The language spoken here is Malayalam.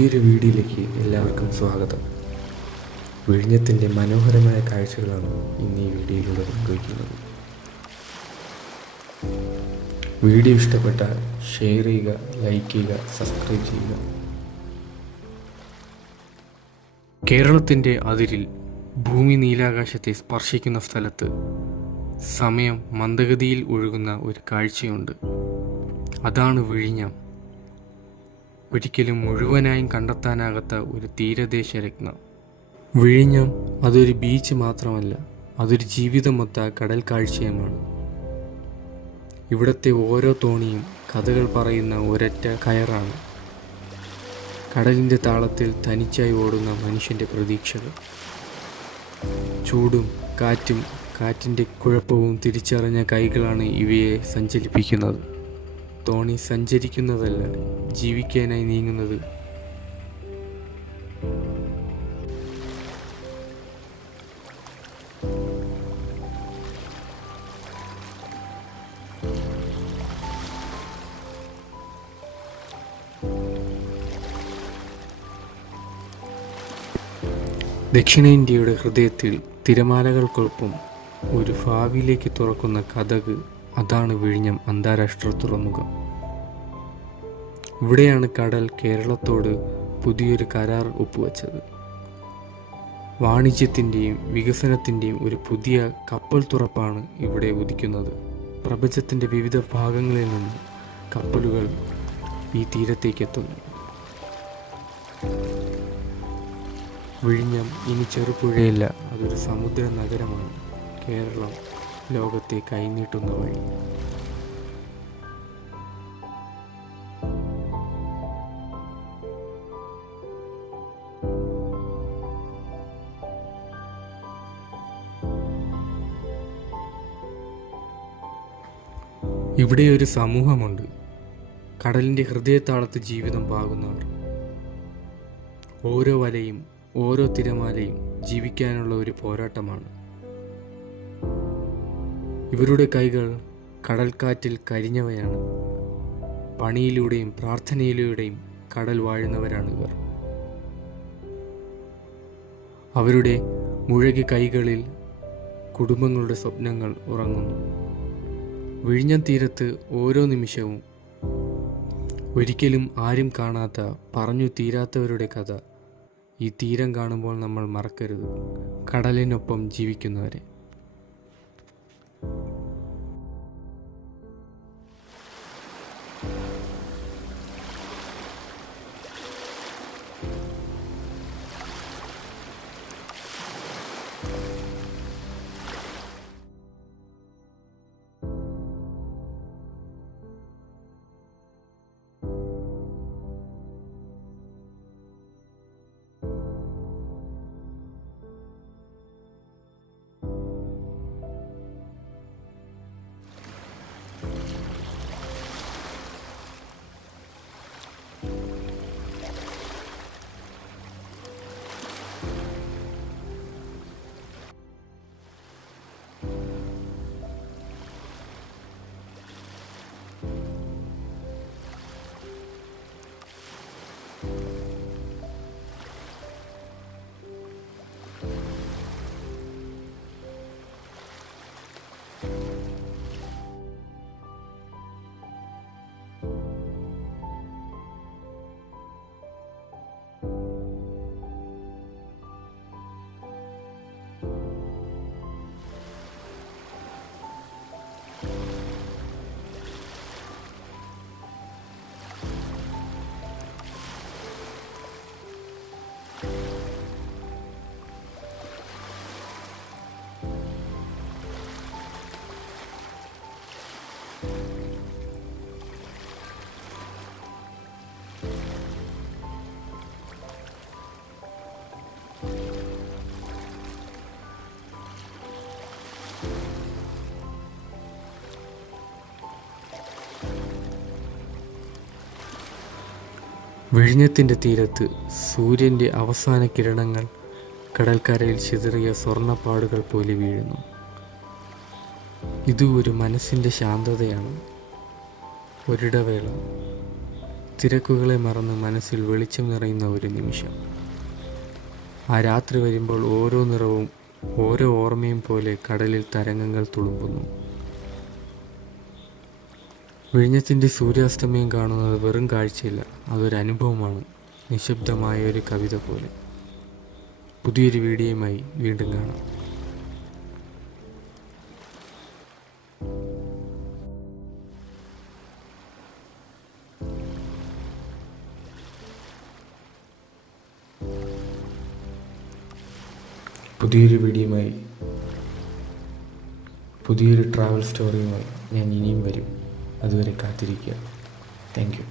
പുതിയൊരു വീഡിയോയിലേക്ക് എല്ലാവർക്കും സ്വാഗതം. വിഴിഞ്ഞത്തിൻ്റെ മനോഹരമായ കാഴ്ചകളാണ് ഇന്ന് ഈ വീഡിയോയിലൂടെ പങ്കുവയ്ക്കുന്നത്. വീഡിയോ ഇഷ്ടപ്പെട്ടാൽ ഷെയർ ചെയ്യുക, ലൈക്ക് ചെയ്യുക, സബ്സ്ക്രൈബ് ചെയ്യുക. കേരളത്തിൻ്റെ അതിരിൽ ഭൂമി നീലാകാശത്തെ സ്പർശിക്കുന്ന സ്ഥലത്ത് സമയം മന്ദഗതിയിൽ ഒഴുകുന്ന ഒരു കാഴ്ചയുണ്ട്. അതാണ് വിഴിഞ്ഞം. ഒരിക്കലും മുഴുവനായും കണ്ടെത്താനാകാത്ത ഒരു തീരദേശ രത്നം. വിഴിഞ്ഞം അതൊരു ബീച്ച് മാത്രമല്ല, അതൊരു ജീവിതമൊത്ത കടൽ കാഴ്ചയുമാണ്. ഇവിടുത്തെ ഓരോ തോണിയും കഥകൾ പറയുന്ന ഒരൊറ്റ കയറാണ്. കടലിൻ്റെ താളത്തിൽ തനിച്ചായി ഓടുന്ന മനുഷ്യൻ്റെ പ്രതീക്ഷകൾ. ചൂടും കാറ്റും കാറ്റിൻ്റെ കുഴപ്പവും തിരിച്ചറിഞ്ഞ കൈകളാണ് ഇവയെ സഞ്ചരിപ്പിക്കുന്നത്. തോണി സഞ്ചരിക്കുന്നതല്ല, ജീവിക്കാനായി നീങ്ങുന്നത്. ദക്ഷിണേന്ത്യയുടെ ഹൃദയത്തിൽ തിരമാലകൾക്കൊപ്പം ഒരു ഭാവിയിലേക്ക് തുറക്കുന്ന കഥക്, അതാണ് വിഴിഞ്ഞം അന്താരാഷ്ട്ര തുറമുഖം. ഇവിടെയാണ് കടൽ കേരളത്തോട് പുതിയൊരു കരാർ ഒപ്പുവെച്ചത്. വാണിജ്യത്തിൻ്റെയും വികസനത്തിൻ്റെയും ഒരു പുതിയ കപ്പൽ തുറപ്പാണ് ഇവിടെ ഉദിക്കുന്നത്. പ്രപഞ്ചത്തിൻ്റെ വിവിധ ഭാഗങ്ങളിൽ നിന്ന് കപ്പലുകൾ ഈ തീരത്തേക്കെത്തുന്നു. വിഴിഞ്ഞം ഇനി ചെറുപുഴയല്ല, അതൊരു സമുദ്ര നഗരമാണ്. കേരളം ലോകത്തെ കൈനീട്ടുന്ന വഴി. ഇവിടെ ഒരു സമൂഹമുണ്ട്, കടലിൻ്റെ ഹൃദയത്താളത്ത് ജീവിതം പാകുന്നവർ. ഓരോ വലയും ഓരോ തിരമാലയും ജീവിക്കാനുള്ള ഒരു പോരാട്ടമാണ്. ഇവരുടെ കൈകൾ കടൽക്കാറ്റിൽ കരിഞ്ഞവയാണ്. പണിയിലൂടെയും പ്രാർത്ഥനയിലൂടെയും കടൽ വാഴുന്നവരാണ് ഇവർ. അവരുടെ മുഴകിയ കൈകളിൽ കുടുംബങ്ങളുടെ സ്വപ്നങ്ങൾ ഉറങ്ങുന്നു. വിഴിഞ്ഞം തീരത്ത് ഓരോ നിമിഷവും ഒരിക്കലും ആരും കാണാത്ത, പറഞ്ഞു തീരാത്തവരുടെ കഥ. ഈ തീരം കാണുമ്പോൾ നമ്മൾ മറക്കരുത് കടലിനൊപ്പം ജീവിക്കുന്നവരെ. വിഴിഞ്ഞത്തിൻ്റെ തീരത്ത് സൂര്യൻ്റെ അവസാന കിരണങ്ങൾ കടൽക്കരയിൽ ചിതറിയ സ്വർണ്ണപ്പാടുകൾ പോലെ വീഴുന്നു. ഇത് ഒരു മനസ്സിൻ്റെ ശാന്തതയാണ്. ഒരിടവേള തിരക്കുകളെ മറന്ന് മനസ്സിൽ വെളിച്ചം നിറയുന്ന ഒരു നിമിഷം. ആ രാത്രി വരുമ്പോൾ ഓരോ നിറവും ഓരോ ഓർമ്മയും പോലെ കടലിൽ തരംഗങ്ങൾ തുളുമ്പുന്നു. വിഴിഞ്ഞത്തിൻ്റെ സൂര്യാസ്തമയം കാണുന്നത് വെറും കാഴ്ചയില്ല, അതൊരു അനുഭവമാണ്, നിശബ്ദമായ ഒരു കവിത പോലെ. പുതിയൊരു വീഡിയോയുമായി വീണ്ടും കാണാം. പുതിയൊരു ട്രാവൽ സ്റ്റോറിയുമായി ഞാൻ ഇനിയും വരും. അതുവരെ കാത്തിരിക്കുക. Thank you.